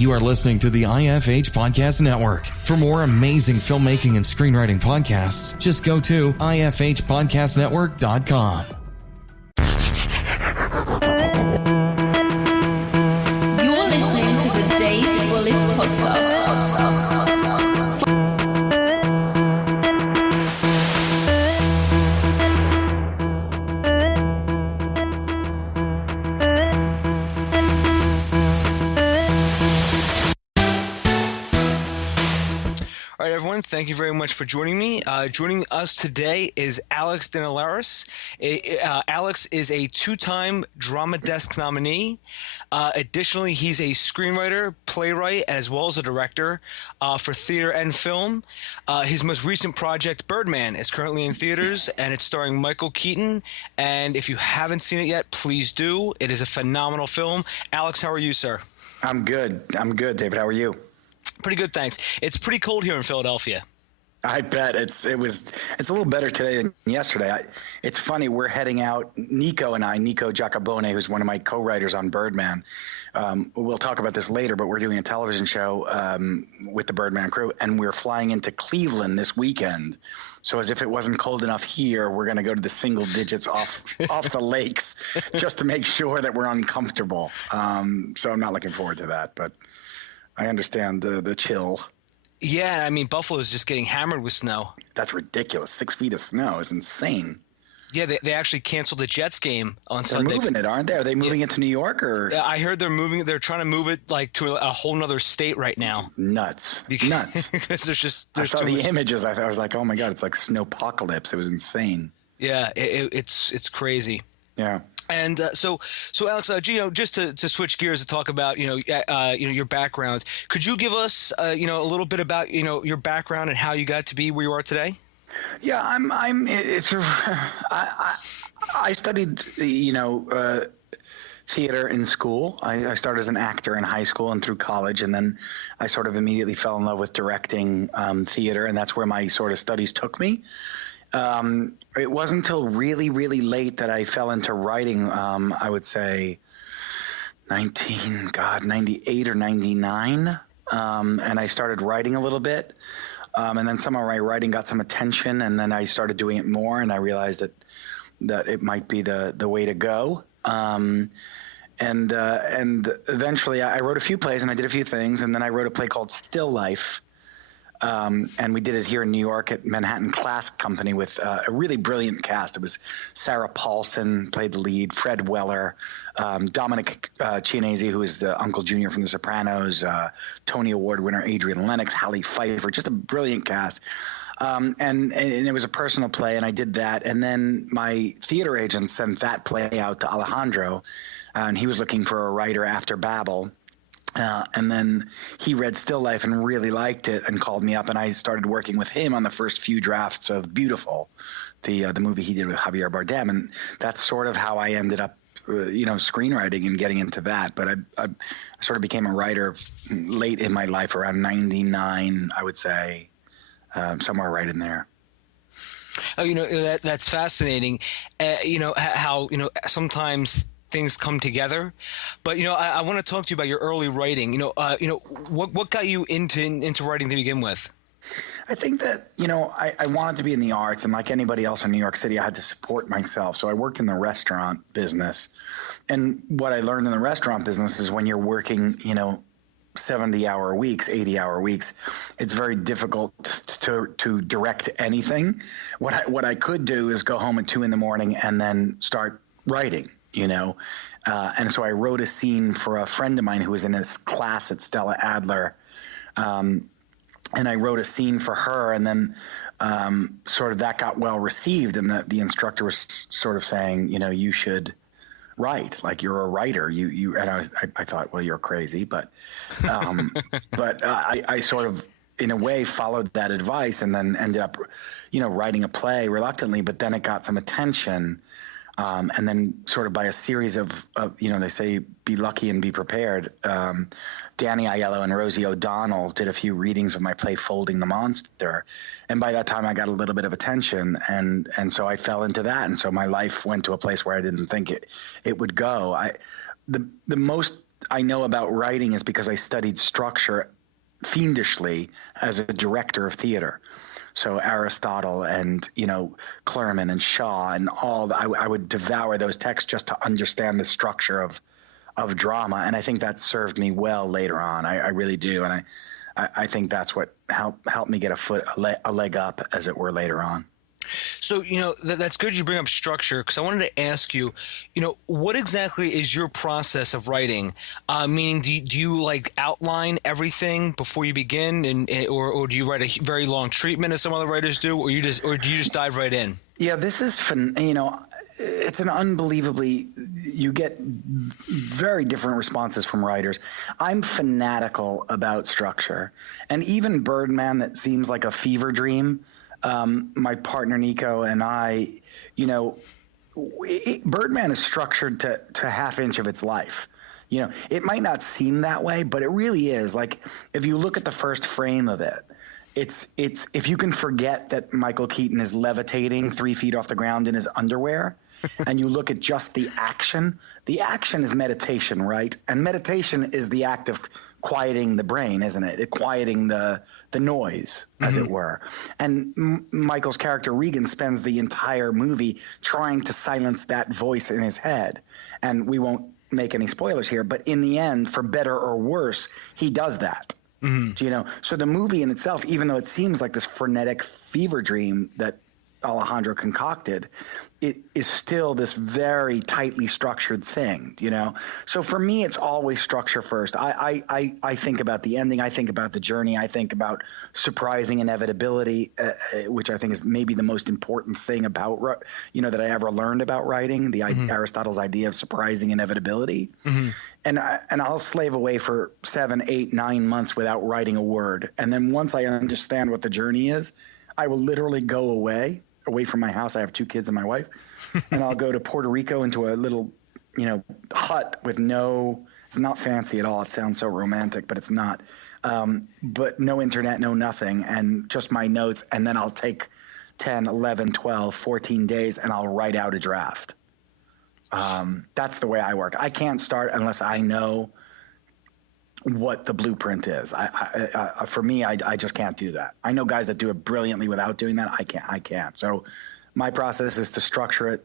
You are listening to the IFH Podcast Network. For more amazing filmmaking and screenwriting podcasts, just go to ifhpodcastnetwork.com. You're listening to the Dave Willis Podcast. All right, everyone, thank you very much for joining me. Joining us today is Alex Dinelaris. Alex is a two-time Drama Desk nominee. Additionally, he's a screenwriter, playwright, as well as a director for theater and film. His most recent project, Birdman, is currently in theaters, and it's starring Michael Keaton. And if you haven't seen it yet, please do. It is a phenomenal film. Alex, how are you, sir? I'm good, David. How are you? Pretty good, thanks. It's pretty cold here in Philadelphia. I bet it's a little better today than yesterday. It's funny. We're heading out. Nico Giacobone, who's one of my co-writers on Birdman. We'll talk about this later, but we're doing a television show with the Birdman crew, and we're flying into Cleveland this weekend. So as if it wasn't cold enough here, we're going to go to the single digits off the lakes just to make sure that we're uncomfortable. So I'm not looking forward to that, but I understand the chill. Yeah, I mean, Buffalo is just getting hammered with snow. That's ridiculous. 6 feet of snow is insane. Yeah, they actually canceled the Jets game on Sunday. They're moving it, aren't they? Are they moving it to New York? Or? Yeah, I heard they're trying to move it like to a whole nother state right now. Nuts. Nuts. Because there's I saw the images. I was like, oh my God, it's like snowpocalypse. It was insane. Yeah, it's crazy. Yeah. And so Alex, just to switch gears to talk about your background, could you give us a little bit about your background and how you got to be where you are today? Yeah, I studied theater in school. I started as an actor in high school and through college, and then I sort of immediately fell in love with directing theater, and that's where my sort of studies took me. It wasn't until really, really late that I fell into writing. I would say 98 or 99. And I started writing a little bit. And then some of my writing got some attention, and then I started doing it more, and I realized that it might be the way to go. And eventually I wrote a few plays and I did a few things, and then I wrote a play called Still Life. And we did it here in New York at Manhattan Class Company with a really brilliant cast. It was Sarah Paulson played the lead, Fred Weller, Dominic Chianese, who is the Uncle Junior from The Sopranos, Tony Award winner Adrian Lennox, Halle Pfeiffer, just a brilliant cast. And it was a personal play, and I did that. And then my theater agent sent that play out to Alejandro, and he was looking for a writer after Babel. And then he read Still Life and really liked it and called me up, and I started working with him on the first few drafts of Beautiful, the movie he did with Javier Bardem, and that's sort of how I ended up, screenwriting and getting into that. But I sort of became a writer late in my life, around 99, I would say, somewhere right in there. Oh, that's fascinating. How sometimes things come together, but I want to talk to you about your early writing. What got you into writing to begin with? I think that I wanted to be in the arts, and like anybody else in New York City, I had to support myself. So I worked in the restaurant business, and what I learned in the restaurant business is when you're working 70-hour weeks, 80-hour weeks, it's very difficult to direct anything. What I could do is go home at 2 a.m. and then start writing. And so I wrote a scene for a friend of mine who was in his class at Stella Adler. And I wrote a scene for her, and then sort of that got well received. And the instructor was sort of saying, you should write, like you're a writer. And I thought, well, you're crazy. But I sort of, in a way, followed that advice, and then ended up, writing a play reluctantly, but then it got some attention. And then sort of by a series of they say be lucky and be prepared. Danny Aiello and Rosie O'Donnell did a few readings of my play Folding the Monster. And by that time I got a little bit of attention. And so I fell into that. And so my life went to a place where I didn't think it would go. The most I know about writing is because I studied structure fiendishly as a director of theater. So Aristotle and, Clurman and Shaw and I would devour those texts just to understand the structure of drama. And I think that served me well later on. I really do. And I think that's what helped me get a leg up, as it were, later on. So, that's good you bring up structure, because I wanted to ask you, what exactly is your process of writing? Meaning, do you like outline everything before you begin, or do you write a very long treatment as some other writers do, or do you just dive right in? Yeah, this is fun. It's an unbelievably, you get very different responses from writers. I'm fanatical about structure, and even Birdman, that seems like a fever dream. My partner Nico and I, Birdman is structured to half inch of its life. It might not seem that way, but it really is. Like, if you look at the first frame of it, it's if you can forget that Michael Keaton is levitating 3 feet off the ground in his underwear, and you look at just the action is meditation, right? And meditation is the act of quieting the brain, isn't it? Quieting the noise, as it were. And Michael's character Regan spends the entire movie trying to silence that voice in his head. And we won't make any spoilers here, but in the end, for better or worse, he does that. So the movie in itself, even though it seems like this frenetic fever dream that Alejandro concocted, it is still this very tightly structured thing, So for me, it's always structure first. I think about the ending. I think about the journey. I think about surprising inevitability, which I think is maybe the most important thing about, that I ever learned about writing, Aristotle's idea of surprising inevitability. And I'll slave away for 7, 8, 9 months without writing a word. And then once I understand what the journey is, I will literally go away from my house. I have 2 kids and my wife, and I'll go to Puerto Rico into a little, hut with it's not fancy at all. It sounds so romantic, but it's not. But no internet, no nothing, and just my notes. And then I'll take 10, 11, 12, 14 days and I'll write out a draft. That's the way I work. I can't start unless I know what the blueprint is. For me, I just can't do that. I know guys that do it brilliantly without doing that. I can't. So my process is to structure it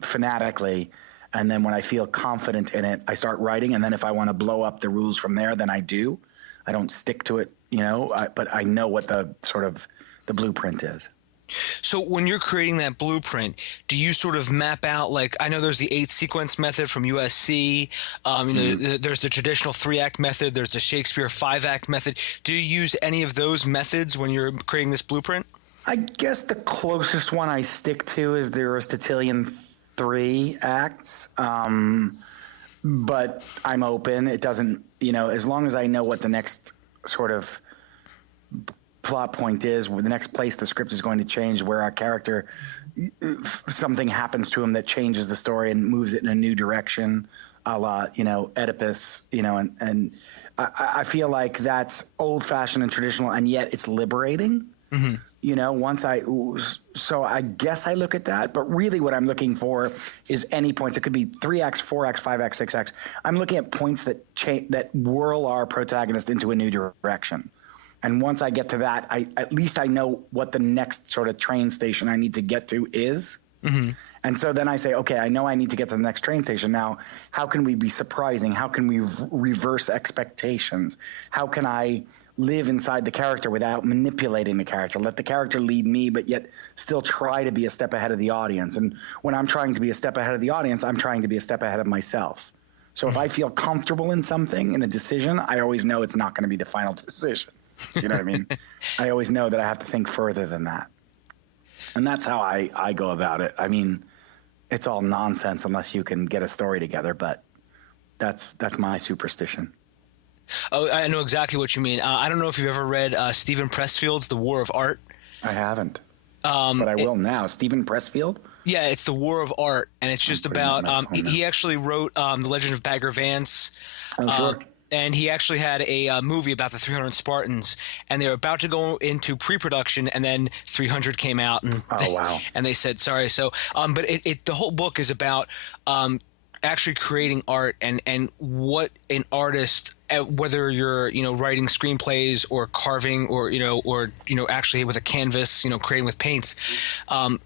fanatically, and then when I feel confident in it, I start writing. And then if I want to blow up the rules from there, then I do. I don't stick to it, but I know what the sort of the blueprint is. So when you're creating that blueprint, do you sort of map out, like, I know there's the 8-sequence method from USC, there's the traditional 3-act method, there's the Shakespeare 5-act method. Do you use any of those methods when you're creating this blueprint? I guess the closest one I stick to is the Aristotelian 3 acts. But I'm open. It doesn't, as long as I know what the next sort of plot point is, the next place the script is going to change, where our character, something happens to him that changes the story and moves it in a new direction, a la, Oedipus, and I feel like that's old fashioned and traditional, and yet it's liberating. So I guess I look at that, but really what I'm looking for is any points. It could be 3 acts, 4 acts, 5 acts, 6 acts. I'm looking at points that whirl our protagonist into a new direction. And once I get to that, at least I know what the next sort of train station I need to get to is. And so then I say, okay, I know I need to get to the next train station. Now, how can we be surprising? How can we reverse expectations? How can I live inside the character without manipulating the character? Let the character lead me, but yet still try to be a step ahead of the audience. And when I'm trying to be a step ahead of the audience, I'm trying to be a step ahead of myself. So if I feel comfortable in something, in a decision, I always know it's not going to be the final decision. Do you know what I mean? I always know that I have to think further than that. And that's how I go about it. I mean, it's all nonsense unless you can get a story together, but that's my superstition. Oh, I know exactly what you mean. I don't know if you've ever read Stephen Pressfield's The War of Art. I haven't, but I will now. Stephen Pressfield? Yeah, it's The War of Art, and it's just about he actually wrote The Legend of Bagger Vance. Oh, sure. And he actually had a movie about the 300 Spartans, and they were about to go into pre-production, and then 300 came out, and oh wow! And they said sorry. So, but the whole book is about actually creating art and what an artist, whether you're writing screenplays or carving or actually with a canvas, creating with paints,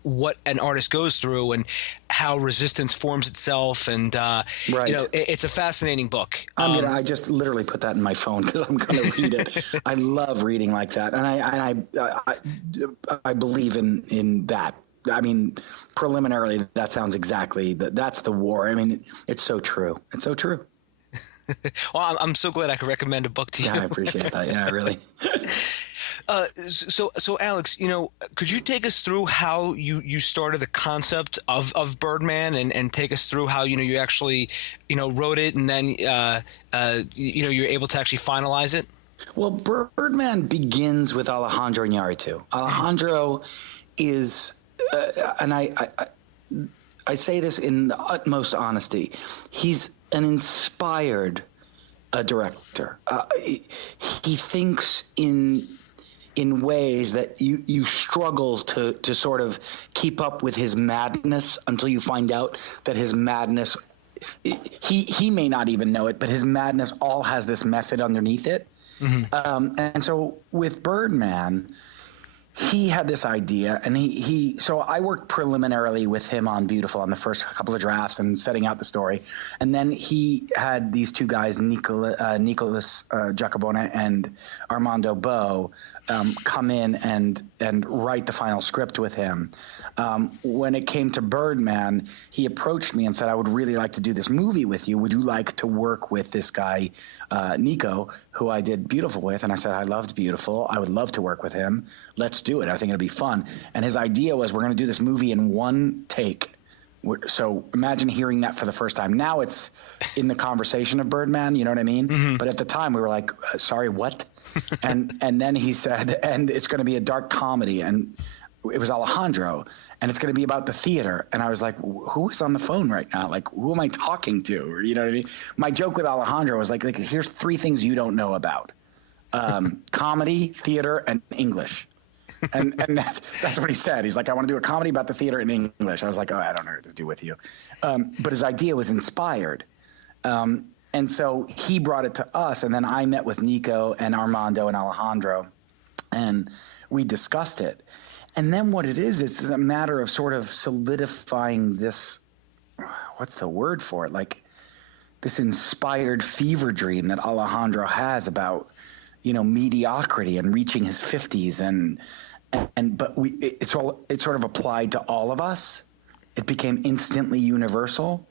what an artist goes through and how resistance forms itself, and Right. it's a fascinating book. I just literally put that in my phone because I'm going to read it. I love reading like that, and I believe in that. I mean, preliminarily, that sounds exactly that's the war. I mean, it's so true. It's so true. Well, I'm so glad I could recommend a book to you. Yeah, I appreciate that. Yeah, really. So Alex, could you take us through how you started the concept of Birdman, and take us through how you actually wrote it, and then you're able to actually finalize it? Well, Birdman begins with Alejandro Iñárritu. Alejandro is, and I say this in the utmost honesty, he's an inspired director. He thinks in ways that you struggle to sort of keep up with his madness until you find out that his madness, he may not even know it, but his madness all has this method underneath it. Mm-hmm. And so with Birdman, he had this idea, and so I worked preliminarily with him on Beautiful on the first couple of drafts and setting out the story. And then he had these two guys, Nicolas Giacobone and Armando Bo, come in and write the final script with him. When it came to Birdman, he approached me and said, I would really like to do this movie with you. Would you like to work with this guy, Nico, who I did Beautiful with? And I said, I loved Beautiful. I would love to work with him. Let's do it. I think it'll be fun. And his idea was, we're going to do this movie in one take. So imagine hearing that for the first time. Now it's in the conversation of Birdman, you know what I mean? Mm-hmm. But at the time we were like, sorry, what? and then he said, and it's going to be a dark comedy. And it was Alejandro, and it's going to be about the theater. And I was like, who is on the phone right now? Like, who am I talking to? Or, you know what I mean? My joke with Alejandro was like here's 3 things you don't know about. Comedy, theater, and English. And that's what he said. He's like, I want to do a comedy about the theater in English. I was like, oh, I don't know what to do with you. But his idea was inspired. And so he brought it to us, and then I met with Nico and Armando and Alejandro, and we discussed it. And then what it is, it's a matter of sort of solidifying this, what's the word for it? Like this inspired fever dream that Alejandro has about, mediocrity and reaching his 50s, but it's sort of applied to all of us. It became instantly universal.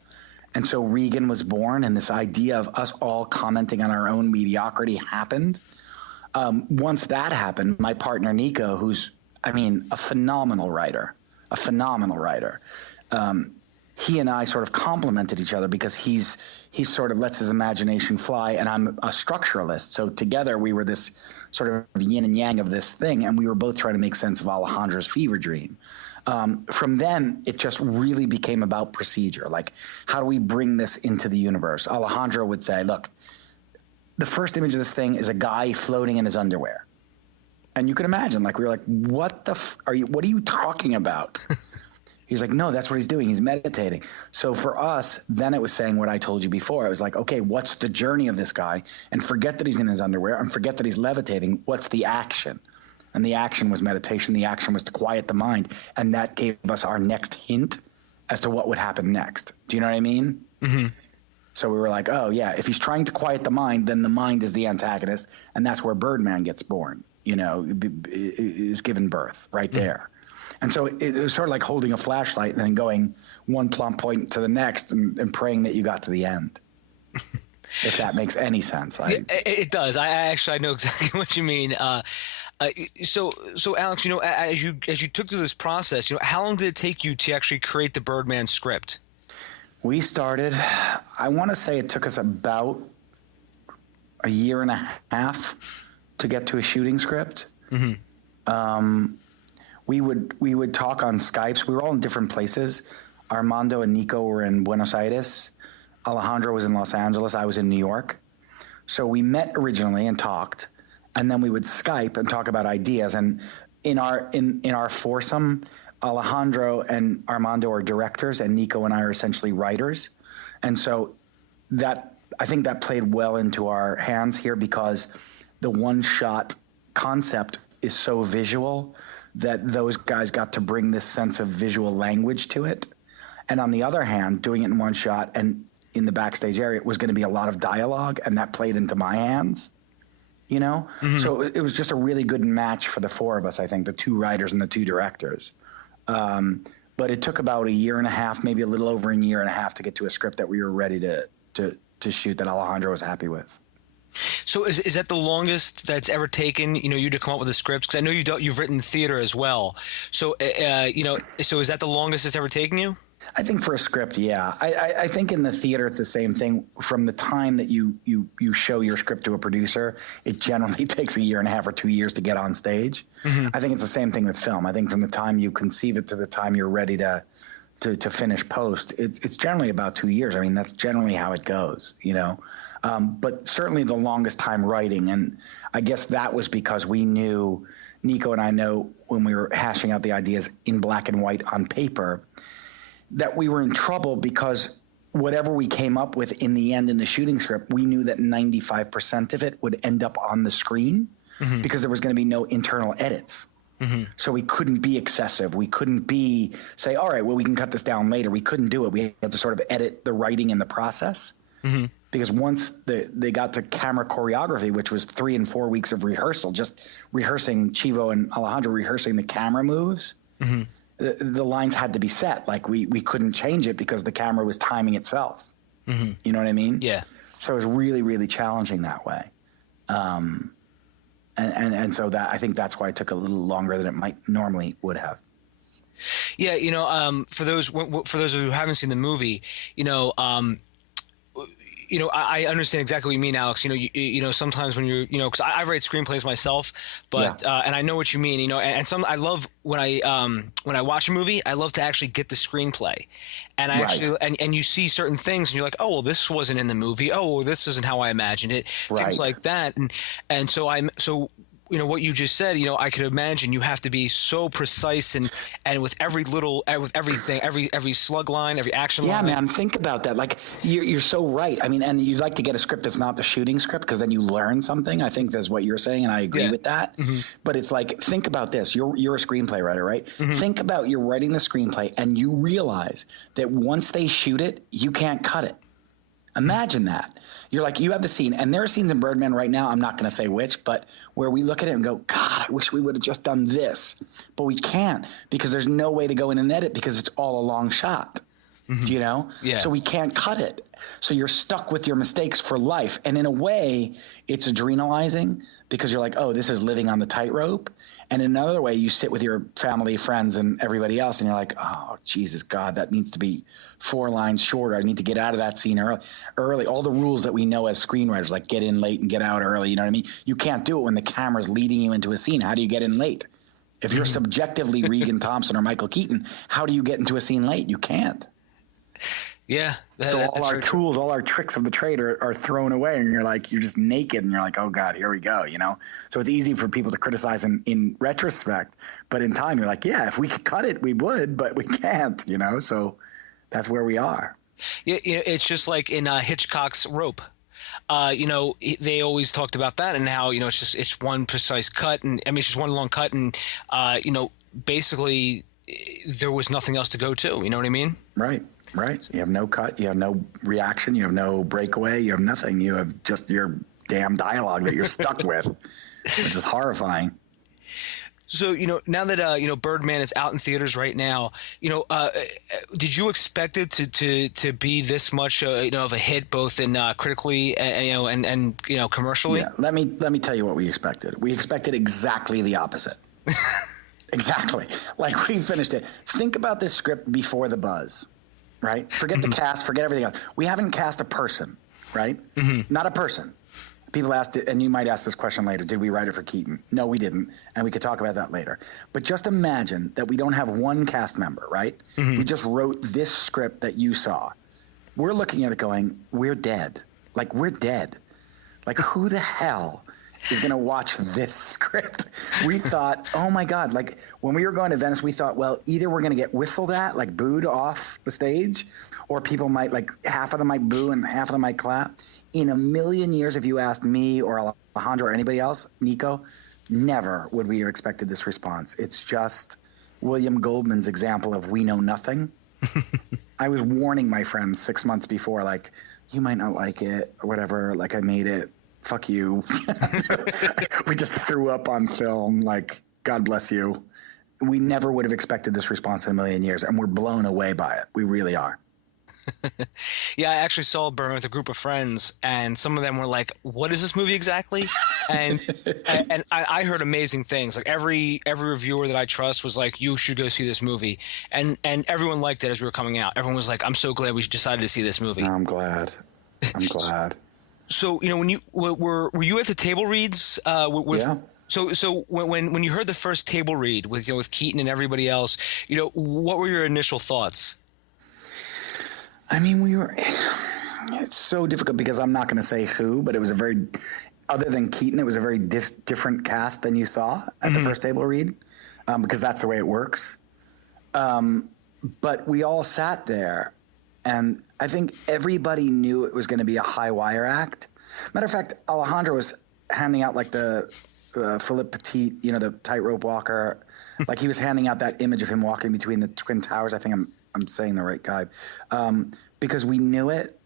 And so Regan was born, and this idea of us all commenting on our own mediocrity happened. Once that happened, my partner Nico, who's, a phenomenal writer, he and I sort of complemented each other because he sort of lets his imagination fly, and I'm a structuralist. So together we were this sort of yin and yang of this thing, and we were both trying to make sense of Alejandro's fever dream. From then, it just really became about procedure. Like, how do we bring this into the universe? Alejandro would say, look, the first image of this thing is a guy floating in his underwear. And you can imagine, like, we were like, what are you talking about? He's like, no, that's what he's doing. He's meditating. So for us, then it was saying what I told you before. It was like, okay, what's the journey of this guy? And forget that he's in his underwear and forget that he's levitating. What's the action? And the action was meditation. The action was to quiet the mind. And that gave us our next hint as to what would happen next. Do you know what I mean? Mm-hmm. So we were like, oh, yeah, if he's trying to quiet the mind, then the mind is the antagonist. And that's where Birdman gets born, is given birth right there. And so it was sort of like holding a flashlight and then going one plumb point to the next and praying that you got to the end. If that makes any sense. It does. I know exactly what you mean. So Alex, as you took through this process, how long did it take you to actually create the Birdman script? We started, I want to say it took us about a year and a half to get to a shooting script. Mm-hmm. We would talk on Skypes. We were all in different places. Armando and Nico were in Buenos Aires. Alejandro was in Los Angeles. I was in New York. So we met originally and talked, and then we would Skype and talk about ideas. And in our foursome, Alejandro and Armando are directors, and Nico and I are essentially writers. And so I think that played well into our hands here, because the one shot concept is so visual that those guys got to bring this sense of visual language to it. And on the other hand, doing it in one shot and in the backstage area, it was going to be a lot of dialogue, and that played into my hands, you know? So it was just a really good match for the four of us, I think, the two writers and the two directors. But it took about a year and a half, maybe a little over a year and a half, to get to a script that we were ready to shoot, that Alejandro was happy with. So is that the longest that's ever taken, you to come up with the scripts? Because I know you've written theater as well. So, so is that the longest it's ever taken you? I think for a script, yeah. I think in the theater it's the same thing. From the time that you show your script to a producer, it generally takes a year and a half or 2 years to get on stage. I think it's the same thing with film. I think from the time you conceive it to the time you're ready to finish post, it's generally about 2 years. I mean, that's generally how it goes, but certainly the longest time writing. And I guess that was because we knew, Nico and I know, when we were hashing out the ideas in black and white on paper, that we were in trouble, because whatever we came up with in the end in the shooting script, we knew that 95% of it would end up on the screen, because there was going to be no internal edits. So we couldn't be excessive. We couldn't say, all right, well, we can cut this down later. We couldn't do it. We had to sort of edit the writing in the process. Because once they got to camera choreography, which was 3 and 4 weeks of rehearsal, just rehearsing, Chivo and Alejandro rehearsing the camera moves, the lines had to be set. Like we couldn't change it because the camera was timing itself. You know what I mean? Yeah. So it was really, really challenging that way. And so that, I think that's why it took a little longer than it might normally would have. Yeah. For those who haven't seen the movie, I understand exactly what you mean, Alex. Sometimes when you're, because I write screenplays myself, but and I know what you mean. And I love when I watch a movie, I love to actually get the screenplay, and and you see certain things, and you're like, oh, well, this wasn't in the movie. Oh, well, this isn't how I imagined it. Things like that, and so what you just said, I could imagine you have to be so precise and with every little, with everything, every slug line, every action line. Yeah, man, think about that. Like, you're so right. I mean, and you'd like to get a script that's not the shooting script, because then you learn something. I think that's what you're saying, and I agree with that. But it's like, think about this. You're a screenplay writer, right? Think about, you're writing the screenplay, and you realize that once they shoot it, you can't cut it. Imagine that. You're like, you have the scene, and there are scenes in Birdman right now, I'm not going to say which, but where we look at it and go, God, I wish we would have just done this. But we can't, because there's no way to go in and edit, because it's all a long shot. Yeah. So we can't cut it. So you're stuck with your mistakes for life. And in a way, it's adrenalizing, because you're like, oh, this is living on the tightrope. And in another way, you sit with your family, friends, and everybody else, and you're like, oh, Jesus, God, that needs to be 4 lines shorter. I need to get out of that scene early. All the rules that we know as screenwriters, like get in late and get out early, you know what I mean? You can't do it when the camera's leading you into a scene. How do you get in late? If you're subjectively Regan Thompson or Michael Keaton, how do you get into a scene late? You can't. Yeah. So all our tools, all our tricks of the trade are thrown away, and you're just naked, and you're like, oh God, here we go, So it's easy for people to criticize in retrospect, but in time you're like, yeah, if we could cut it, we would, but we can't, So that's where we are. Yeah, it's just like in Hitchcock's Rope. They always talked about that, and how it's one precise cut, and I mean it's just one long cut, and basically there was nothing else to go to. You know what I mean? Right. You have no cut. You have no reaction. You have no breakaway. You have nothing. You have just your damn dialogue that you're stuck with, which is horrifying. So, now that, Birdman is out in theaters right now, did you expect it to be this much, of a hit, both in critically, and commercially? Yeah. Let me tell you what we expected. We expected exactly the opposite. Exactly. Like, we finished it. Think about this script before the buzz, right? Forget the cast, forget everything else. We haven't cast a person, right? Not a person. People asked it, and you might ask this question later, did we write it for Keaton? No, we didn't, and we could talk about that later. But just imagine that we don't have one cast member, right? We just wrote this script that you saw. We're looking at it going, we're dead. Like, we're dead. Like, who the hell is going to watch this script? We thought, oh my God, like when we were going to Venice, we thought, well, either we're going to get whistled at, like booed off the stage, or people might, like half of them might boo and half of them might clap. In a million years, if you asked me or Alejandro or anybody else, Nico, never would we have expected this response. It's just William Goldman's example of we know nothing. I was warning my friends 6 months before, like, you might not like it or whatever. Like, I made it. Fuck you. We just threw up on film. Like, God bless you. We never would have expected this response in a million years, and we're blown away by it. We really are. Yeah, I actually saw Birdman with a group of friends, and some of them were like, "What is this movie exactly?" And I heard amazing things. Like every reviewer that I trust was like, "You should go see this movie," and everyone liked it as we were coming out. Everyone was like, "I'm so glad we decided to see this movie." I'm glad. So when you were you at the table reads? Yeah. So when you heard the first table read with Keaton and everybody else, what were your initial thoughts? I mean, it's so difficult because I'm not going to say who, but it was other than Keaton, it was a very different cast than you saw at the first table read, because that's the way it works. But we all sat there, and I think everybody knew it was going to be a high wire act. Matter of fact, Alejandro was handing out like the Philippe Petit, the tightrope walker. Like he was handing out that image of him walking between the Twin Towers. I think I'm saying the right guy, because we knew it.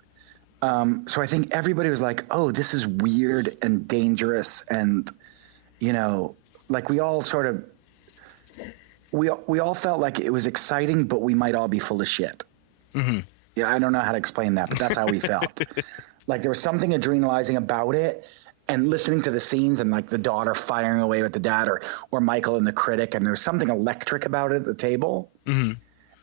So I think everybody was like, oh, this is weird and dangerous. And, like we all sort of, we all felt like it was exciting, but we might all be full of shit. Mm-hmm. Yeah, I don't know how to explain that, but that's how we felt. Like there was something adrenalizing about it. And listening to the scenes and like the daughter firing away with the dad or Michael and the critic, and there was something electric about it at the table. Mm-hmm.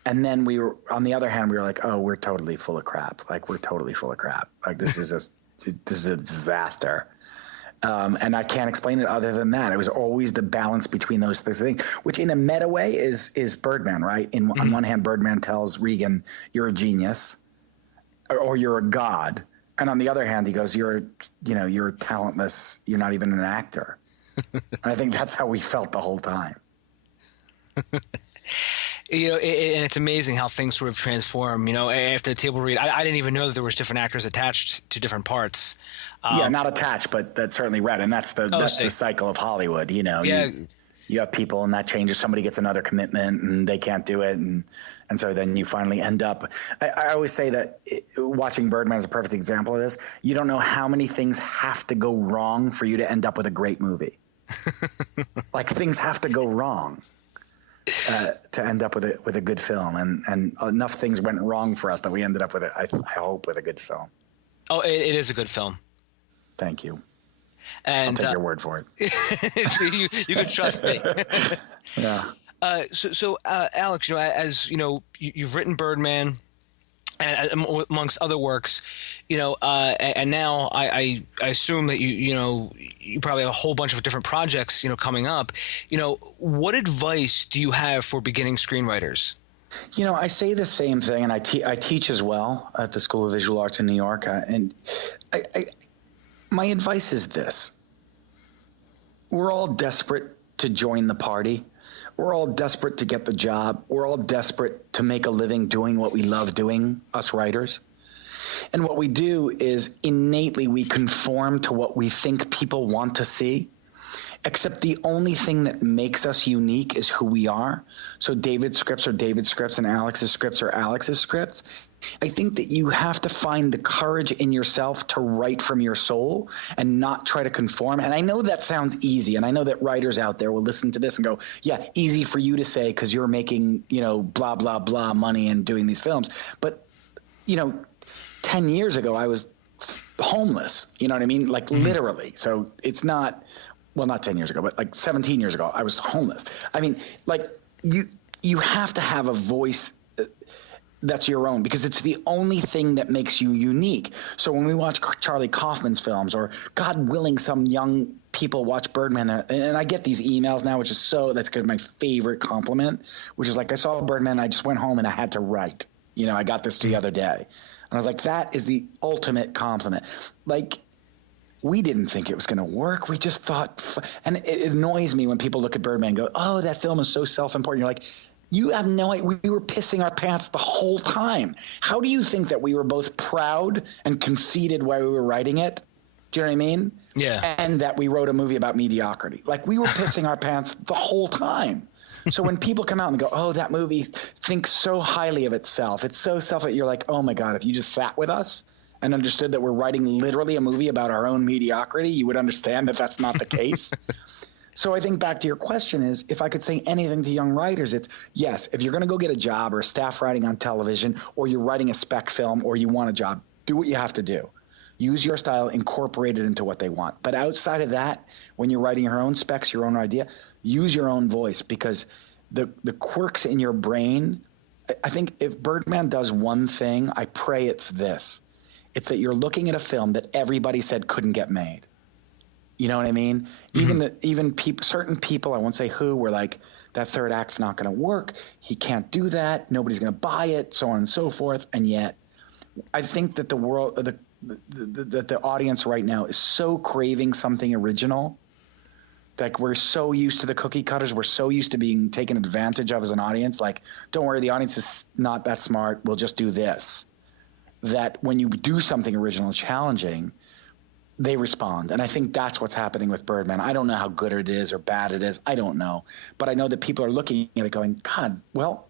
And then we were, on the other hand, we were like, oh, we're totally full of crap. Like, we're totally full of crap. Like, this is a disaster. And I can't explain it other than that. It was always the balance between those things, which in a meta way is Birdman, right? On one hand, Birdman tells Regan, you're a genius or you're a god. And on the other hand, he goes, you're talentless. You're not even an actor. And I think that's how we felt the whole time. And it's amazing how things sort of transform, after the table read. I didn't even know that there was different actors attached to different parts. Yeah, not attached, but that's certainly read. And that's the cycle of Hollywood, Yeah. You have people and that changes. Somebody gets another commitment and they can't do it. And so then you finally end up. I always say that watching Birdman is a perfect example of this. You don't know how many things have to go wrong for you to end up with a great movie. Like things have to go wrong. To end up with a good film, and enough things went wrong for us that we ended up with I hope with a good film. Oh, it is a good film. Thank you. And I'll take your word for it. you can trust me. Yeah. So Alex, as you've written Birdman, and amongst other works, and now I assume that you probably have a whole bunch of different projects coming up. What advice do you have for beginning screenwriters? I say the same thing, and I teach as well at the School of Visual Arts in New York, and my advice is this: we're all desperate to join the party. We're all desperate to get the job. We're all desperate to make a living doing what we love doing, us writers. And what we do is innately we conform to what we think people want to see, except the only thing that makes us unique is who we are. So David's scripts are David's scripts and Alex's scripts are Alex's scripts. I think that you have to find the courage in yourself to write from your soul and not try to conform. And I know that sounds easy, and I know that writers out there will listen to this and go, yeah, easy for you to say because you're making, blah, blah, blah money and doing these films. But, 10 years ago, I was homeless, you know what I mean? Like literally. So it's not... Well, not 10 years ago, but like 17 years ago, I was homeless. I mean, like you have to have a voice that's your own because it's the only thing that makes you unique. So when we watch Charlie Kaufman's films, or God willing, some young people watch Birdman, and I get these emails now, which is that's good. My favorite compliment, which is like, I saw Birdman, I just went home and I had to write. I got this the other day. And I was like, that is the ultimate compliment. Like, we didn't think it was going to work. We just thought, and it annoys me when people look at Birdman and go, oh, that film is so self-important. You're like, you have no idea. We were pissing our pants the whole time. How do you think that we were both proud and conceited while we were writing it? Do you know what I mean? Yeah. And that we wrote a movie about mediocrity. Like, we were pissing our pants the whole time. So when people come out and go, oh, that movie thinks so highly of itself, it's so you're like, oh my God, if you just sat with us and understood that we're writing literally a movie about our own mediocrity, you would understand that that's not the case. So I think back to your question is, if I could say anything to young writers, it's yes, if you're going to go get a job or staff writing on television, or you're writing a spec film, or you want a job, do what you have to do. Use your style, incorporate it into what they want. But outside of that, when you're writing your own specs, your own idea, use your own voice, because the quirks in your brain, I think if Birdman does one thing, I pray it's this. It's that you're looking at a film that everybody said couldn't get made. You know what I mean? Mm-hmm. Certain people, I won't say who, were like, that third act's not going to work. He can't do that. Nobody's going to buy it, so on and so forth. And yet, I think that the world, the audience right now is so craving something original. Like, we're so used to the cookie cutters. We're so used to being taken advantage of as an audience. Like, don't worry, the audience is not that smart. We'll just do this. That when you do something original and challenging, they respond. And I think that's what's happening with Birdman. I don't know how good it is or bad it is. I don't know. But I know that people are looking at it going, God, well,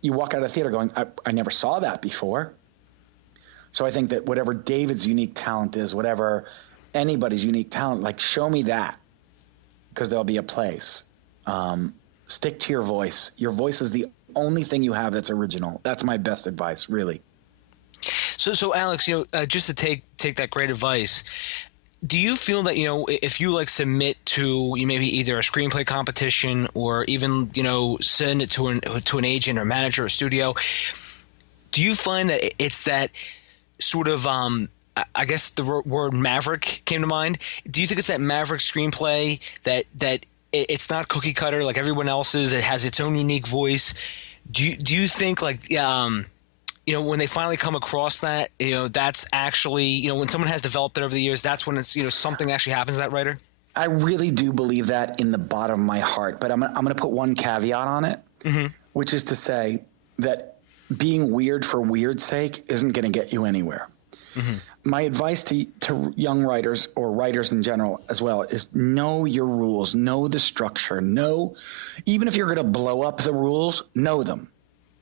you walk out of the theater going, I never saw that before. So I think that whatever David's unique talent is, whatever anybody's unique talent, like, show me that, because there'll be a place. Stick to your voice. Your voice is the only thing you have that's original. That's my best advice, really. So Alex, just to take that great advice, do you feel that, if you like submit to maybe either a screenplay competition or even, send it to an agent or manager or studio, do you find that it's that sort of, I guess the word maverick came to mind. Do you think it's that maverick screenplay that it's not cookie cutter like everyone else's? It has its own unique voice. Do you think when they finally come across that, that's actually, when someone has developed it over the years, that's when it's, something actually happens to that writer? I really do believe that in the bottom of my heart, but I'm going to put one caveat on it, mm-hmm. which is to say that being weird for weird's sake isn't going to get you anywhere. Mm-hmm. My advice to young writers, or writers in general as well, is know your rules, know the structure, even if you're going to blow up the rules, know them.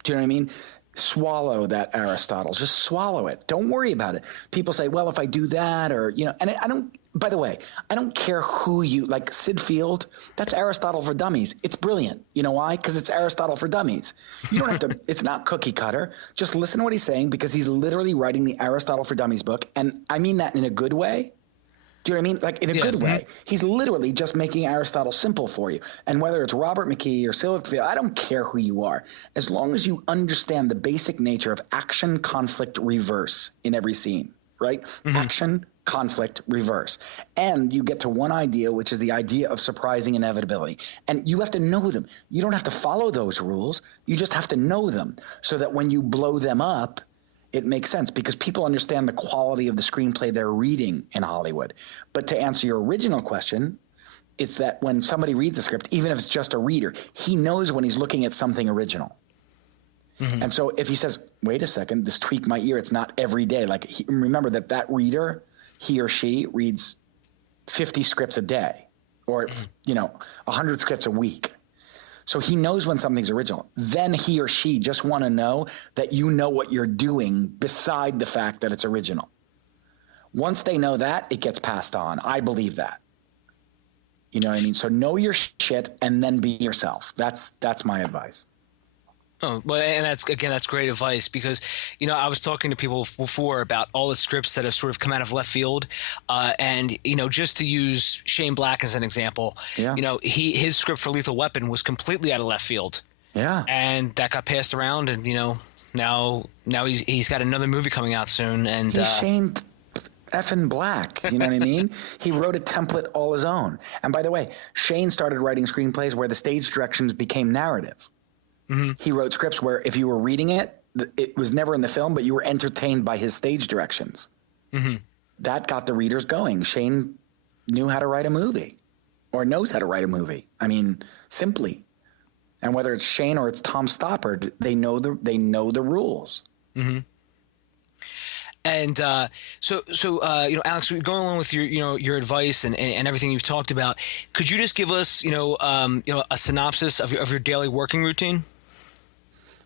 Do you know what I mean? Swallow that Aristotle. Just swallow it. Don't worry about it. People say, well, if I do that, or, and I don't, by the way, I don't care who like Sid Field, that's Aristotle for dummies. It's brilliant. You know why? Because it's Aristotle for dummies. You don't have to, it's not cookie cutter. Just listen to what he's saying, because he's literally writing the Aristotle for Dummies book. And I mean that in a good way. Do you know what I mean? Like, in a good way. He's literally just making Aristotle simple for you. And whether it's Robert McKee or Silverfield, I don't care who you are. As long as you understand the basic nature of action, conflict, reverse in every scene, right? Mm-hmm. Action, conflict, reverse. And you get to one idea, which is the idea of surprising inevitability. And you have to know them. You don't have to follow those rules. You just have to know them, so that when you blow them up, it makes sense, because people understand the quality of the screenplay they're reading in Hollywood. But to answer your original question, it's that when somebody reads a script, even if it's just a reader, he knows when he's looking at something original. Mm-hmm. And so if he says, wait a second, this tweaked my ear, it's not every day. Like, remember that reader, he or she reads 50 scripts a day, or, 100 scripts a week. So he knows when something's original. Then he or she just want to know that you know what you're doing beside the fact that it's original. Once they know that, it gets passed on. I believe that. You know what I mean? So know your shit and then be yourself. That's my advice. Oh, well, and that's great advice, because, I was talking to people before about all the scripts that have sort of come out of left field. And, just to use Shane Black as an example, his script for Lethal Weapon was completely out of left field. Yeah. And that got passed around, and, now he's got another movie coming out soon. And he's Shane effing Black, you know what I mean? He wrote a template all his own. And by the way, Shane started writing screenplays where the stage directions became narrative. Mm-hmm. He wrote scripts where if you were reading it, it was never in the film, but you were entertained by his stage directions. Mm-hmm. that got the readers going. Shane knew how to write a movie, or knows how to write a movie. I mean, simply. And whether it's Shane or it's Tom Stoppard, they know the rules. Mm-hmm. And so Alex, going along with your advice and everything you've talked about, could you just give us a synopsis of your daily working routine?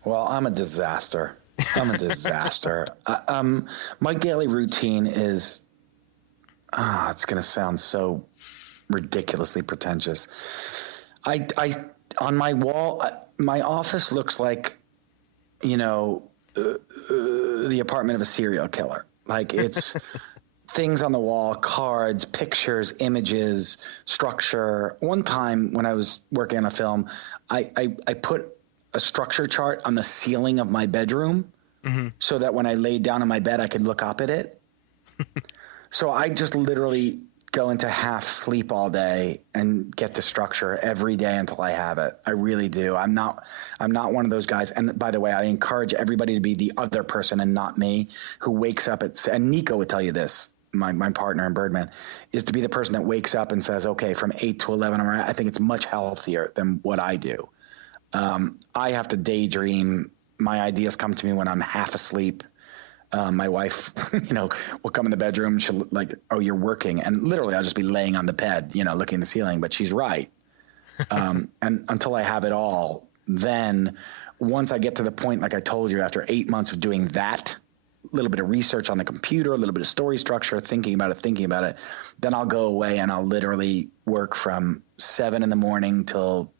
Well, I'm a disaster. My daily routine is, it's going to sound so ridiculously pretentious. I on my wall, my office looks like, the apartment of a serial killer. Like, it's things on the wall, cards, pictures, images, structure. One time when I was working on a film, I put a structure chart on the ceiling of my bedroom, mm-hmm. so that when I laid down on my bed, I could look up at it. So I just literally go into half sleep all day and get the structure every day until I have it. I really do. I'm not one of those guys. And by the way, I encourage everybody to be the other person and not me, who wakes up and Nico would tell you this, my partner in Birdman, is to be the person that wakes up and says, okay, from 8 to 11, I think it's much healthier than what I do. I have to daydream. My ideas come to me when I'm half asleep. My wife, will come in the bedroom. She'll like, oh, you're working. And literally I'll just be laying on the bed, looking at the ceiling, but she's right. And until I have it all, then once I get to the point, like I told you, after 8 months of doing that, a little bit of research on the computer, a little bit of story structure, thinking about it, then I'll go away and I'll literally work from 7 a.m. till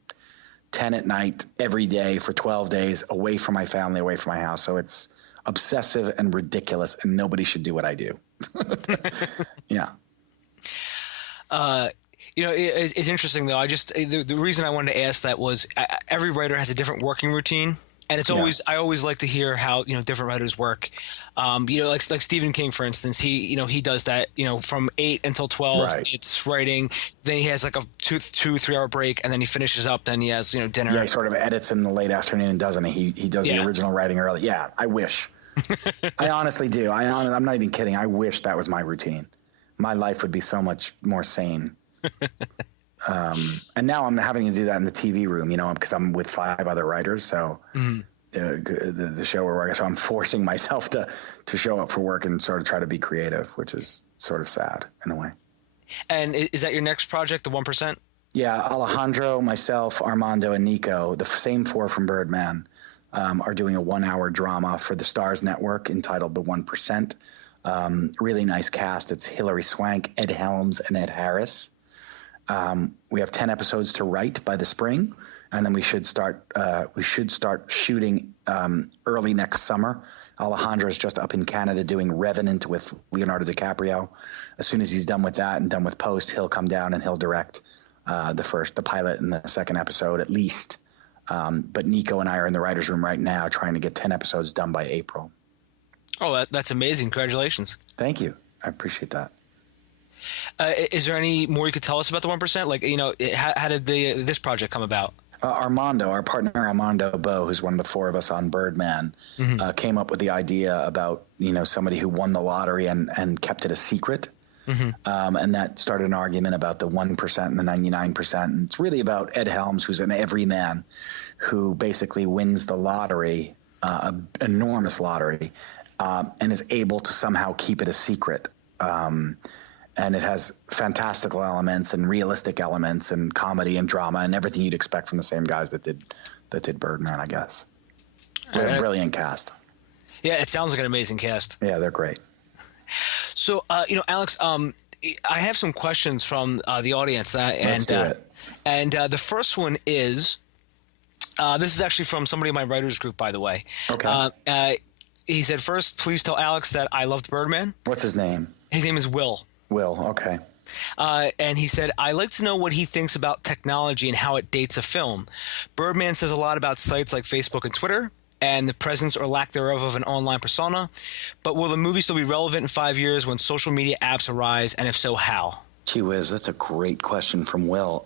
10 p.m. every day for 12 days, away from my family, away from my house. So it's obsessive and ridiculous, and nobody should do what I do. Yeah. It's interesting though. The reason I wanted to ask that was every writer has a different working routine, and it's always, I always like to hear how, different writers work. Like Stephen King, for instance, he does that, from 8 until 12, right. It's writing. Then he has like a 2-3 hour break, and then he finishes up. Then he has, dinner. Yeah. He sort of edits in the late afternoon, doesn't he? He does the original writing early. Yeah. I wish. I honestly do. I'm not even kidding. I wish that was my routine. My life would be so much more sane. And now I'm having to do that in the TV room, because I'm with 5 other writers. So mm-hmm. the show we're working, so I'm forcing myself to show up for work and sort of try to be creative, which is sort of sad in a way. And is that your next project, the 1%? Yeah, Alejandro, myself, Armando, and Nico, the same 4 from Birdman, are doing a 1-hour drama for the Stars Network entitled The 1%. Really nice cast. It's Hilary Swank, Ed Helms, and Ed Harris. We have 10 episodes to write by the spring, and then we should start shooting early next summer. Alejandro is just up in Canada doing Revenant with Leonardo DiCaprio. As soon as he's done with that and done with post, he'll come down and he'll direct the pilot and the second episode at least. But Nico and I are in the writer's room right now trying to get 10 episodes done by April. Oh, that's amazing. Congratulations. Thank you. I appreciate that. Is there any more you could tell us about the 1%? Like, how did this project come about? Armando, our partner Armando Bo, who's one of the 4 of us on Birdman, mm-hmm. Came up with the idea about, somebody who won the lottery and kept it a secret. Mm-hmm. And that started an argument about the 1% and the 99%. And it's really about Ed Helms, who's an everyman who basically wins the lottery, an enormous lottery, and is able to somehow keep it a secret. And it has fantastical elements and realistic elements and comedy and drama and everything you'd expect from the same guys that did Birdman, I guess. They're a brilliant cast. Yeah, it sounds like an amazing cast. Yeah, they're great. So, Alex, I have some questions from the audience. Let's do it. And the first one is, this is actually from somebody in my writers group, by the way. Okay. He said, first, please tell Alex that I loved Birdman. What's his name? His name is Will. Will, okay. And he said, I like to know what he thinks about technology and how it dates a film. Birdman says a lot about sites like Facebook and Twitter and the presence or lack thereof of an online persona. But will the movie still be relevant in 5 years when social media apps arise? And if so, how? Gee whiz, that's a great question from Will.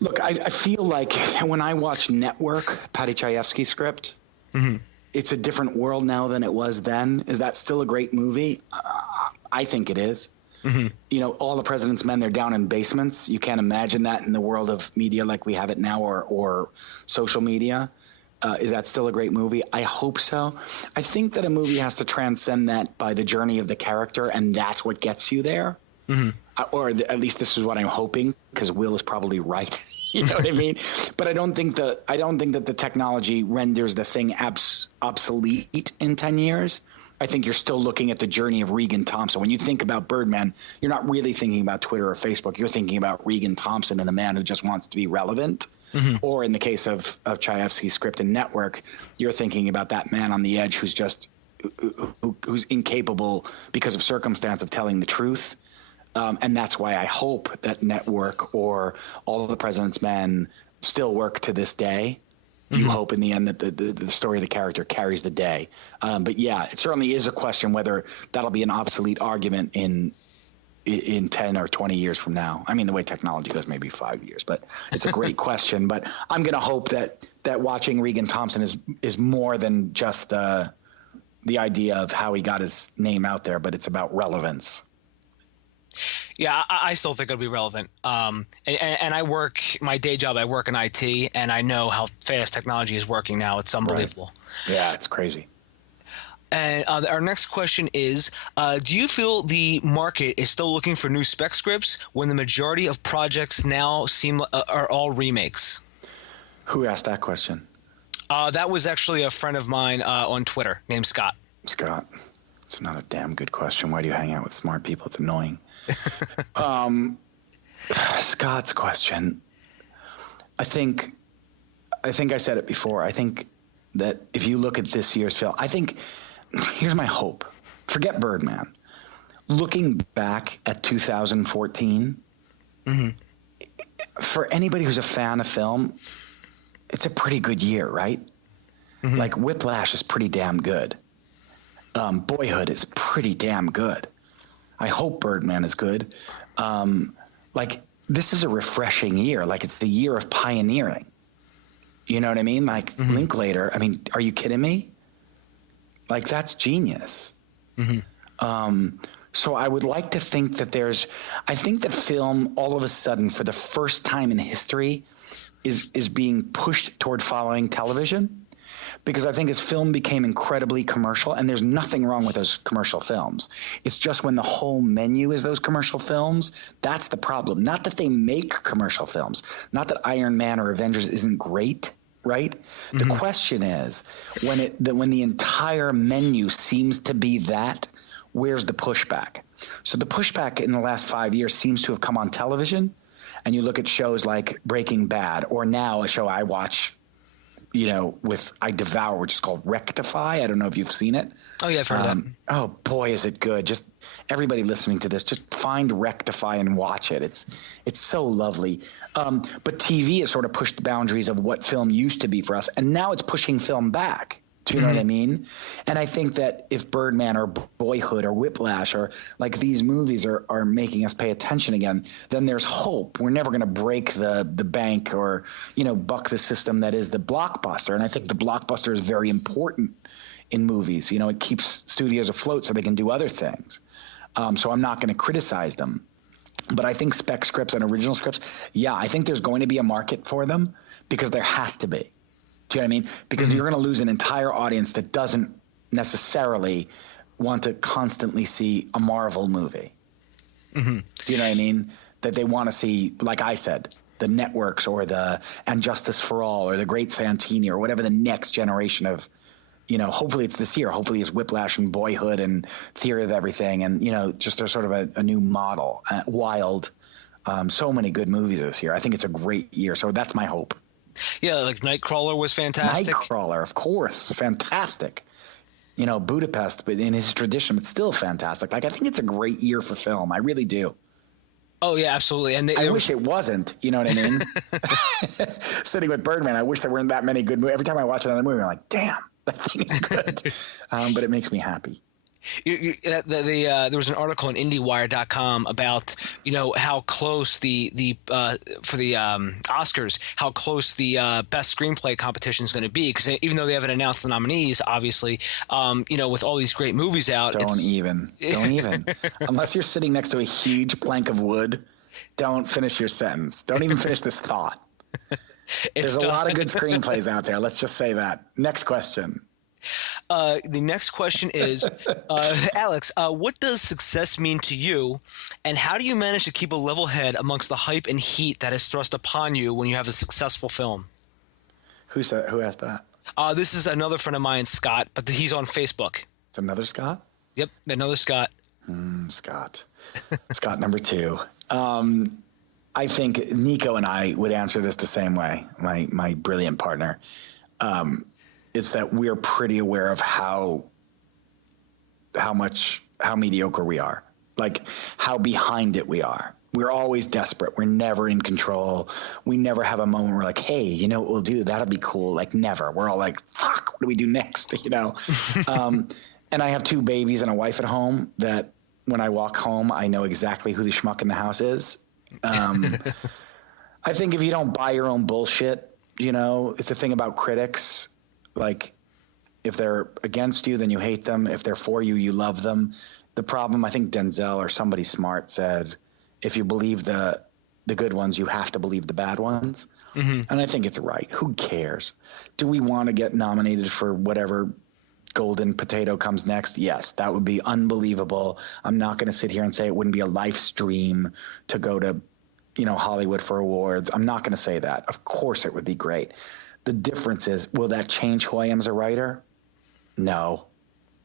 Look, I feel like when I watch Network, Patty Chayefsky's script, mm-hmm. it's a different world now than it was then. Is that still a great movie? I think it is. You know, All the President's Men, they're down in basements. You can't imagine that in the world of media like we have it now, or social media. Is that still a great movie? I hope so. I think that a movie has to transcend that by the journey of the character, and that's what gets you there. Or at least this is what I'm hoping, because Will is probably right. You know what I mean? But I don't think that the technology renders the thing obsolete in 10 years. I think you're still looking at the journey of Regan Thompson. When you think about Birdman, you're not really thinking about Twitter or Facebook. You're thinking about Regan Thompson and the man who just wants to be relevant. Or in the case of Chayefsky's Script and Network, you're thinking about that man on the edge who's just who's incapable because of circumstance of telling the truth. And that's why I hope that Network or All of the President's Men still work to this day. You hope in the end that the story of the character carries the day. But yeah, it certainly is a question whether that'll be an obsolete argument in 10 or 20 years from now. I mean, the way technology goes, maybe 5 years, but it's a great question. But I'm going to hope that watching Regan Thompson is more than just the idea of how he got his name out there, but it's about relevance. Yeah, I still think it'll be relevant. And I work my day job. I work in IT, and I know how fast technology is working now. It's unbelievable. Right. Yeah, it's crazy. And our next question is: do you feel the market is still looking for new spec scripts when the majority of projects now are all remakes? Who asked that question? That was actually a friend of mine on Twitter named Scott. Scott, it's not a damn good question. Why do you hang out with smart people? It's annoying. Scott's question. I think I said it before. I think that if you look at this year's film, here's my hope. Forget Birdman. Looking back at 2014, for anybody who's a fan of film, it's a pretty good year, right? Like Whiplash is pretty damn good. Boyhood is pretty damn good. I hope Birdman is good. Like, this is a refreshing year. Like, it's the year of pioneering. You know what I mean? Like, Linklater, I mean, are you kidding me? Like, that's genius. So I would like to think that I think that film all of a sudden, for the first time in history, is being pushed toward following television. Because I think as film became incredibly commercial, and there's nothing wrong with those commercial films. It's just when the whole menu is those commercial films, that's the problem. Not that they make commercial films. Not that Iron Man or Avengers isn't great, right? The question is, when the entire menu seems to be that, where's the pushback? So the pushback in the last 5 years seems to have come on television. And you look at shows like Breaking Bad, or now a show I watch, I devour, which is called Rectify. I don't know if you've seen it. Oh, yeah, I've heard of that. Oh, boy, is it good. Just everybody listening to this, just find Rectify and watch it. It's so lovely. But TV has sort of pushed the boundaries of what film used to be for us, and now it's pushing film back. Do you know what I mean? And I think that if Birdman or Boyhood or Whiplash or like these movies are making us pay attention again, then there's hope. We're never going to break the bank or, buck the system that is the blockbuster. And I think the blockbuster is very important in movies. It keeps studios afloat so they can do other things. So I'm not going to criticize them. But I think spec scripts and original scripts, I think there's going to be a market for them because there has to be. Do you know what I mean? Because you're going to lose an entire audience that doesn't necessarily want to constantly see a Marvel movie. You know what I mean? That they want to see, like I said, the Networks or and Justice for All or the Great Santini or whatever the next generation of, hopefully it's this year. Hopefully it's Whiplash and Boyhood and Theory of Everything and, just a sort of a new model. Wild. So many good movies this year. I think it's a great year. So that's my hope. Yeah, like Nightcrawler was fantastic. Nightcrawler, of course, fantastic. Budapest, but in his tradition, but still fantastic. Like, I think it's a great year for film. I really do. Oh, yeah, absolutely. And I wish it wasn't. You know what I mean? Sitting with Birdman, I wish there weren't that many good movies. Every time I watch another movie, I'm like, damn, that thing is good. But it makes me happy. There was an article on IndieWire.com about how close the Oscars, how close the best screenplay competition is going to be, because even though they haven't announced the nominees, obviously, with all these great movies out, don't even unless you're sitting next to a huge plank of wood. Don't finish your sentence. Don't even finish this thought. There's a lot of good screenplays out there. Let's just say that. Next question. The next question is, Alex, what does success mean to you, and how do you manage to keep a level head amongst the hype and heat that is thrust upon you when you have a successful film? Who asked that? This is another friend of mine, Scott, but he's on Facebook. It's another Scott? Yep, another Scott. Scott. Scott number 2. I think Nico and I would answer this the same way, my brilliant partner. It's that we're pretty aware of how mediocre we are, like how behind it we are. We're always desperate. We're never in control. We never have a moment where we're like, hey, you know what we'll do? That'll be cool. Like never. We're all like, fuck, what do we do next? And I have 2 babies and a wife at home that when I walk home, I know exactly who the schmuck in the house is. I think if you don't buy your own bullshit, it's a thing about critics. Like, if they're against you, then you hate them. If they're for you, you love them. The problem, I think Denzel or somebody smart said, if you believe the good ones, you have to believe the bad ones. Mm-hmm. And I think it's right. Who cares? Do we want to get nominated for whatever golden potato comes next? Yes, that would be unbelievable. I'm not going to sit here and say it wouldn't be a life stream to go to, Hollywood for awards. I'm not going to say that. Of course it would be great. The difference is, will that change who I am as a writer? No.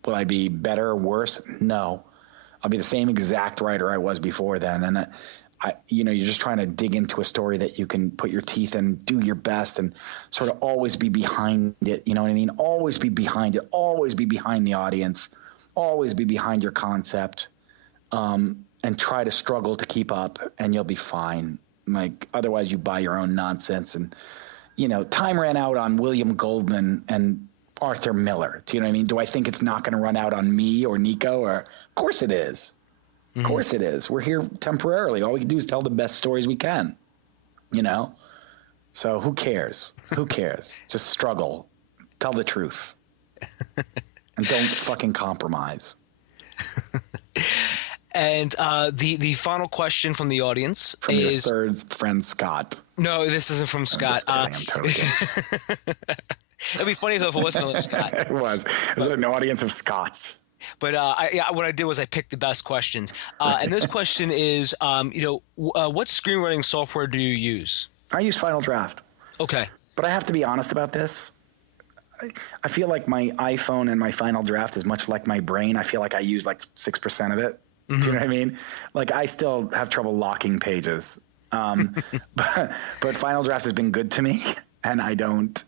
Will I be better or worse? No. I'll be the same exact writer I was before then. And you're just trying to dig into a story that you can put your teeth in, do your best, and sort of always be behind it. You know what I mean? Always be behind it. Always be behind the audience. Always be behind your concept, and try to struggle to keep up, and you'll be fine. Like otherwise, you buy your own nonsense. And time ran out on William Goldman and Arthur Miller. Do you know what I mean? Do I think it's not going to run out on me or Nico? Of course it is. Of course it is. We're here temporarily. All we can do is tell the best stories we can, So who cares? Who cares? Just struggle. Tell the truth. And don't fucking compromise. And the final question from the audience from is... your third friend, Scott. No, this isn't from Scott. I'm totally kidding. It'd be funny, though, if it wasn't from Scott. It was an audience of Scots. But what I did was I picked the best questions. And this question is, what screenwriting software do you use? I use Final Draft. Okay. But I have to be honest about this. I feel like my iPhone and my Final Draft is much like my brain. I feel like I use like 6% of it. Mm-hmm. Do you know what I mean? Like I still have trouble locking pages. But Final Draft has been good to me. And I don't,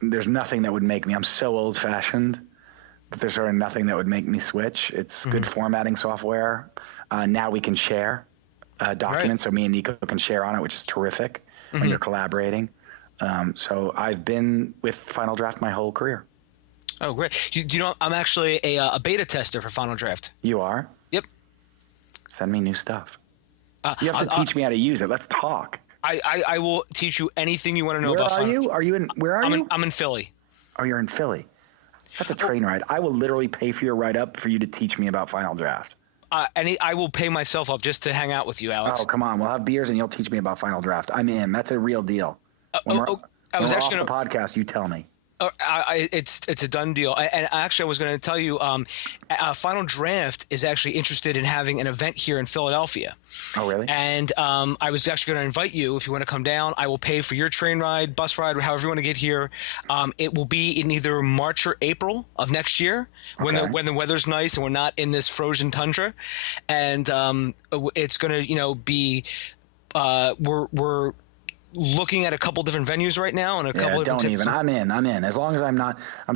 there's nothing that would make me, I'm so old fashioned that there's sort of nothing that would make me switch. It's good formatting software. Now we can share documents. So me and Nico can share on it, which is terrific when you're collaborating. So I've been with Final Draft my whole career. Oh, great. Do you know, I'm actually a beta tester for Final Draft. You are? Yep. Send me new stuff. You have to teach me how to use it. Let's talk. I will teach you anything you want to know about. Where are you? Are you in? Where are you? I'm in Philly. Oh, you're in Philly. That's a train ride. I will literally pay for your ride up for you to teach me about Final Draft. I will pay myself up just to hang out with you, Alex. Oh, come on. We'll have beers and you'll teach me about Final Draft. I'm in. That's a real deal. When we're off the podcast, you tell me. It's a done deal. And actually, I was going to tell you, Final Draft is actually interested in having an event here in Philadelphia. Oh, really? And I was actually going to invite you if you want to come down. I will pay for your train ride, bus ride, or however you want to get here. It will be in either March or April of next year when the weather's nice and we're not in this frozen tundra. And it's going to be we're looking at a couple different venues right now and a couple different don't even. I'm in. As long as I'm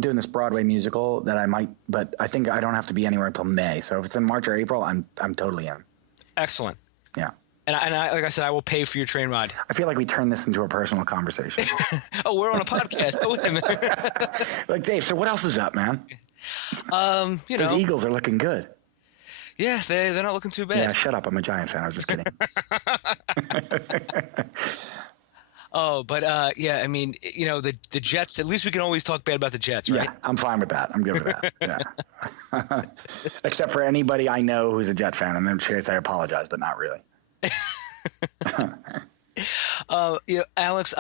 doing this Broadway musical that I might, but I think I don't have to be anywhere until May. So if it's in March or April, I'm totally in. Excellent. Yeah. And I, like I said, I will pay for your train ride. I feel like we turned this into a personal conversation. Oh, we're on a podcast. Oh, wait a minute. Like, Dave, so what else is up, man? Those Eagles are looking good. Yeah, they're not looking too bad. Yeah, shut up. I'm a Giant fan. I was just kidding. Oh, but I mean, the Jets. At least we can always talk bad about the Jets, right? Yeah, I'm fine with that. I'm good with that. Yeah. Except for anybody I know who's a Jet fan, and in which case I apologize, but not really. Alex,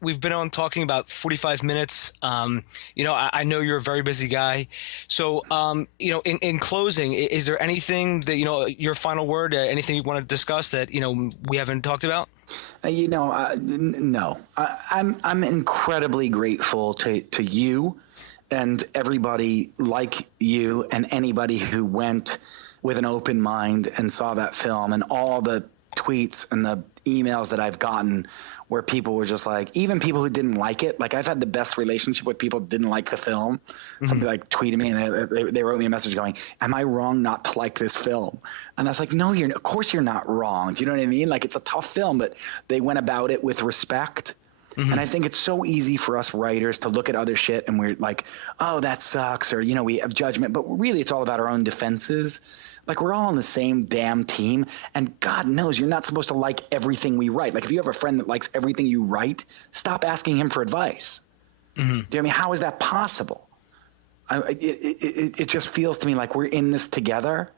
we've been on talking about 45 minutes. I know you're a very busy guy. So, in closing, is there anything that, your final word, anything you want to discuss that, we haven't talked about? No. I'm incredibly grateful to you and everybody like you and anybody who went with an open mind and saw that film, and all the tweets and the emails that I've gotten where people were just like, even people who didn't like it. Like, I've had the best relationship with people who didn't like the film. Mm-hmm. Somebody like tweeted me and they wrote me a message going, "Am I wrong not to like this film?" And I was like, no, of course you're not wrong. Do you know what I mean? Like, it's a tough film, but they went about it with respect. Mm-hmm. And I think it's so easy for us writers to look at other shit and we're like, oh, that sucks. Or, we have judgment, but really it's all about our own defenses. Like, we're all on the same damn team, and God knows you're not supposed to like everything we write. Like, if you have a friend that likes everything you write, stop asking him for advice. Mm-hmm. Do you know what I mean? How is that possible? It just feels to me like we're in this together,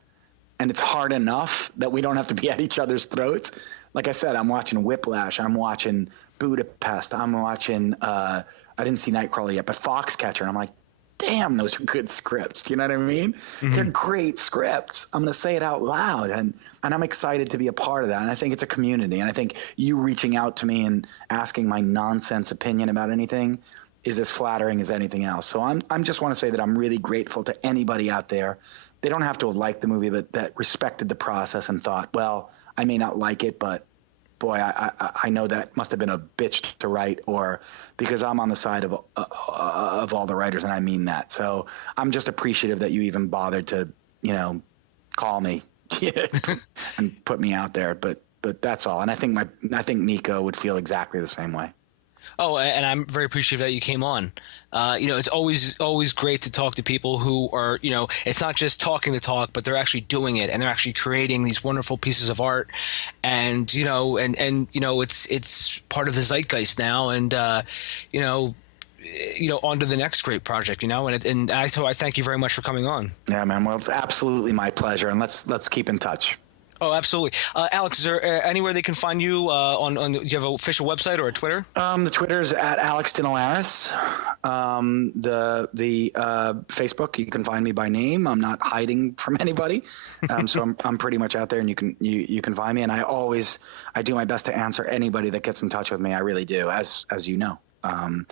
and it's hard enough that we don't have to be at each other's throats. Like I said, I'm watching Whiplash. I'm watching Budapest. I'm watching I didn't see Nightcrawler yet, but Foxcatcher. And I'm like, damn, those are good scripts. Do you know what I mean? Mm-hmm. They're great scripts. I'm going to say it out loud. And I'm excited to be a part of that. And I think it's a community. And I think you reaching out to me and asking my nonsense opinion about anything is as flattering as anything else. So I'm just want to say that I'm really grateful to anybody out there. They don't have to have liked the movie, but that respected the process and thought, well, I may not like it, but boy, I know that must have been a bitch to write, or because I'm on the side of all the writers, and I mean that. So I'm just appreciative that you even bothered to, call me and put me out there. But that's all. And I think Nico would feel exactly the same way. Oh, and I'm very appreciative that you came on. It's always great to talk to people who are, it's not just talking the talk, but they're actually doing it, and they're actually creating these wonderful pieces of art. And it's part of the zeitgeist now, and on to the next great project. So I thank you very much for coming on. Yeah, man. Well, it's absolutely my pleasure, and let's keep in touch. Oh, absolutely. Alex, is there anywhere they can find you on do you have an official website or a Twitter? The Twitter is at Alex Dinelaris. The Facebook, you can find me by name. I'm not hiding from anybody. So I'm pretty much out there, and you can find me. And I do my best to answer anybody that gets in touch with me. I really do, as you know. I'm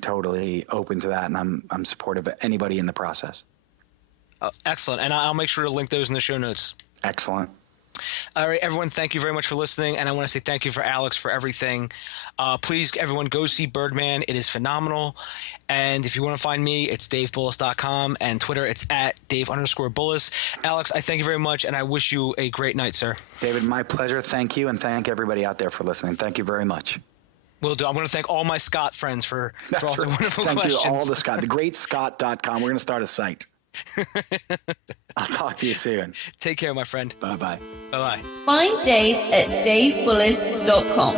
totally open to that, and I'm supportive of anybody in the process. Excellent. And I'll make sure to link those in the show notes. Excellent. All right, everyone, thank you very much for listening, and I want to say thank you for Alex for everything. Please, everyone, go see Birdman. It is phenomenal. And if you want to find me, it's davebullis.com, and Twitter, it's at Dave_Bullis. Alex, I thank you very much, and I wish you a great night, sir. David, my pleasure. Thank you, and thank everybody out there for listening. Thank you very much. Will do. I'm going to thank all my Scott friends for all the wonderful questions. Thank you, all the Scott. TheGreatScott.com. We're going to start a site. I'll talk to you soon. Take care, my friend. Bye-bye. Bye-bye. Find Dave at davebullis.com.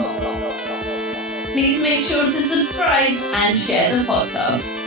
Please make sure to subscribe and share the podcast.